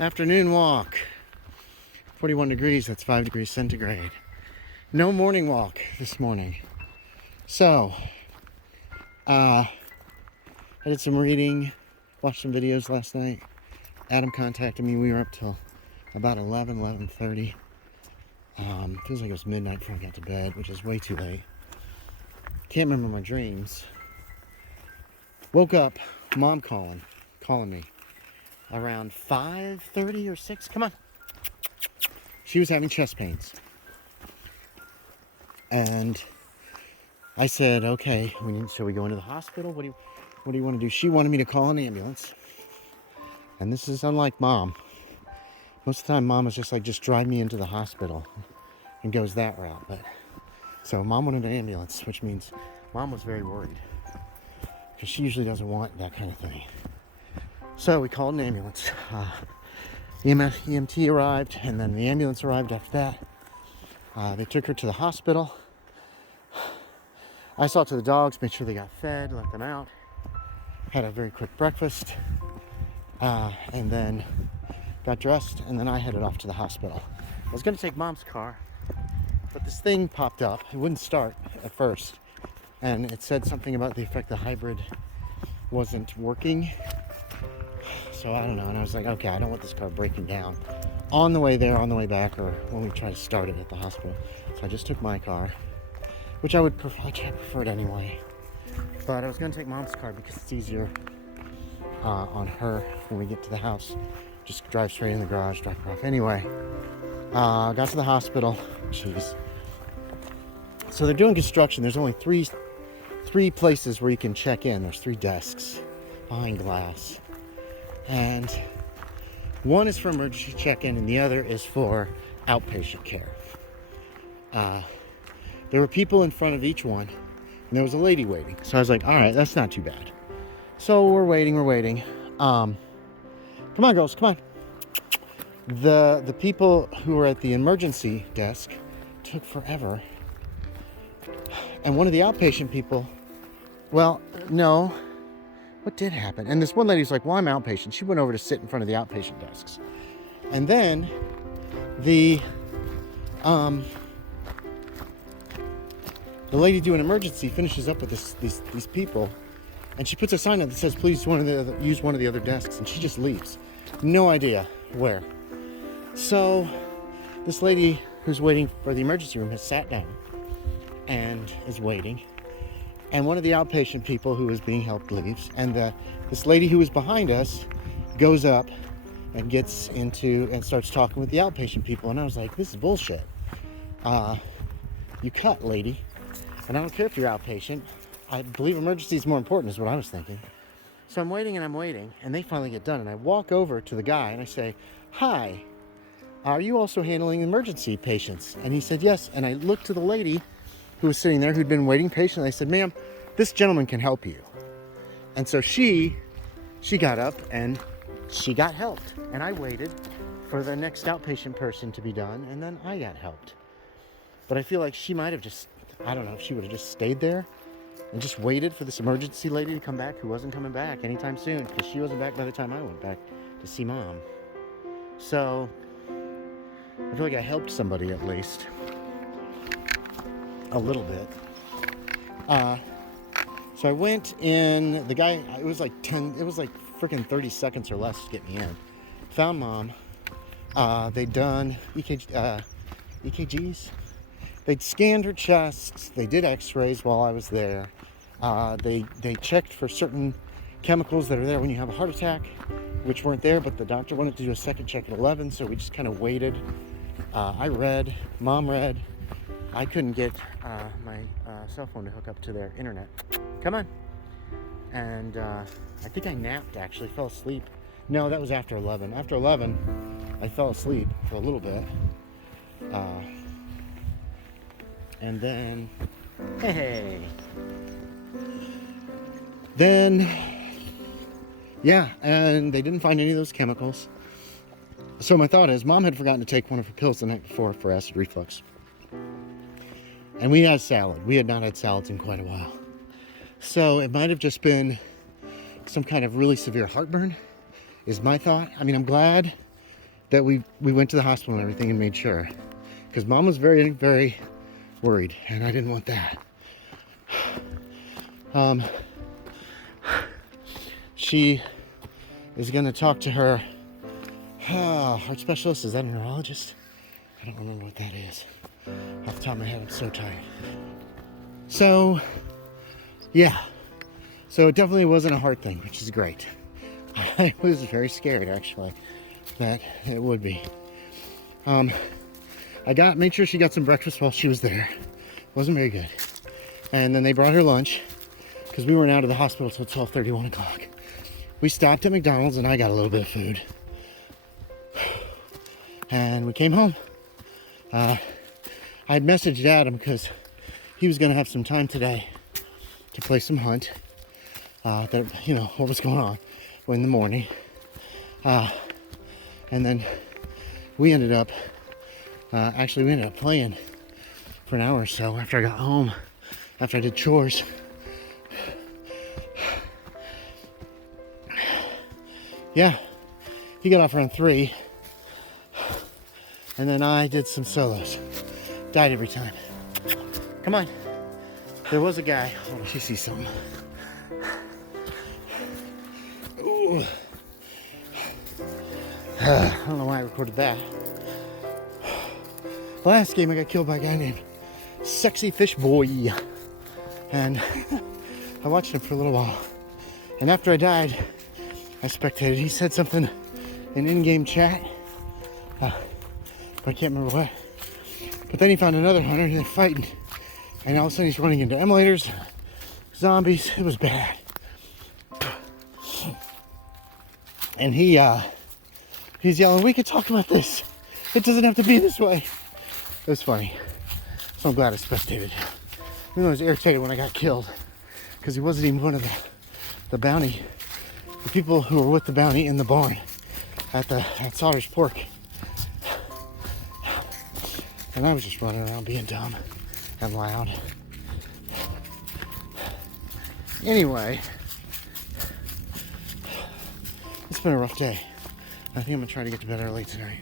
Afternoon walk. 41 degrees, that's 5 degrees centigrade. No morning walk this morning. So, I did some reading, watched some videos last night. Adam contacted me. We were up till about 11:30. Feels like it was midnight before I got to bed, which is way too late. Can't remember my dreams. Woke up, mom calling me around 5:30 or 6. Come on. She was having chest pains. And I said, okay, shall we go into the hospital? What do you want to do? She wanted me to call an ambulance. And this is unlike mom. Most of the time, mom is just drive me into the hospital and goes that route. But so mom wanted an ambulance, which means mom was very worried because she usually doesn't want that kind of thing. So we called an ambulance. EMT arrived, and then the ambulance arrived after that. They took her to the hospital. I saw to the dogs, made sure they got fed, let them out. Had a very quick breakfast, and then got dressed, and then I headed off to the hospital. I was going to take mom's car, but this thing popped up. It wouldn't start at first, and it said something about the effect the hybrid wasn't working. So I don't know, and I was like, okay, I don't want this car breaking down on the way there, on the way back, or when we try to start it at the hospital. So I just took my car, which I preferred anyway. But I was going to take mom's car because it's easier on her when we get to the house. Just drive straight in the garage, drop her off. Anyway, got to the hospital. Jeez. So they're doing construction. There's only three places where you can check in. There's 3 desks behind glass. And one is for emergency check-in and the other is for outpatient care. There were people in front of each one, and there was a lady waiting. So I was like, all right, that's not too bad. So we're waiting. Come on, girls, come on. The people who were at the emergency desk took forever. And one of the outpatient people, well, no. What did happen? And this one lady's like, well, I'm outpatient. She went over to sit in front of the outpatient desks. And then the lady doing emergency finishes up with these people, and she puts a sign up that says, please use one of the other desks, and she just leaves. No idea where. So this lady who's waiting for the emergency room has sat down and is waiting. And one of the outpatient people who was being helped leaves. And this lady who was behind us goes up and gets into and starts talking with the outpatient people. And I was like, this is bullshit. You cut, lady. And I don't care if you're outpatient. I believe emergency is more important is what I was thinking. So I'm waiting. And they finally get done. And I walk over to the guy and I say, hi, are you also handling emergency patients? And he said, yes. And I looked to the lady who was sitting there who'd been waiting patiently. I said, ma'am, this gentleman can help you. And so she got up and she got helped. And I waited for the next outpatient person to be done, and then I got helped. But I feel like she might have just, I don't know if she would have just stayed there and just waited for this emergency lady to come back who wasn't coming back anytime soon, because she wasn't back by the time I went back to see mom. So I feel like I helped somebody at least. A little bit. So I went in, the guy, it was like freaking 30 seconds or less to get me in. Found mom. They'd done EKGs. They'd scanned her chest. They did x-rays while I was there. They checked for certain chemicals that are there when you have a heart attack, which weren't there, but the doctor wanted to do a second check at 11, so we just kind of waited. I read, mom read. I couldn't get my cell phone to hook up to their internet. Come on. And I think I napped, actually. Fell asleep. No, that was after 11. After 11, I fell asleep for a little bit. And then, and they didn't find any of those chemicals. So my thought is, mom had forgotten to take one of her pills the night before for acid reflux. And we had salad. We had not had salads in quite a while. So it might have just been some kind of really severe heartburn, is my thought. I mean, I'm glad that we went to the hospital and everything and made sure. Because Mom was very, very worried, and I didn't want that. She is going to talk to her heart specialist. Is that a neurologist? I don't remember what that is. Off the top of my head, I'm so tired. So, yeah. So it definitely wasn't a heart thing, which is great. I was very scared, actually, that it would be. I made sure she got some breakfast while she was there. Wasn't very good. And then they brought her lunch, because we weren't out of the hospital till 12:30, 1 o'clock. We stopped at McDonald's and I got a little bit of food. And we came home. I had messaged Adam because he was going to have some time today to play some hunt. That, you know, what was going on in the morning. And then we ended up playing for an hour or so after I got home, after I did chores. Yeah, he got off around 3, and then I did some solos. Died every time. Come on. There was a guy. Oh, she sees something. Ooh. I don't know why I recorded that. Last game I got killed by a guy named Sexy Fish Boy. And I watched him for a little while. And after I died, I spectated. He said something in in-game chat. But I can't remember what. But then he found another hunter and they're fighting. And all of a sudden he's running into emulators, zombies. It was bad. And he's yelling, "We could talk about this. It doesn't have to be this way." It was funny. So I'm glad I spectated. Even though I was irritated when I got killed. Because he wasn't even one of the bounty. The people who were with the bounty in the barn at Sauter's Pork. And I was just running around being dumb and loud. Anyway, it's been a rough day. I think I'm gonna try to get to bed early tonight.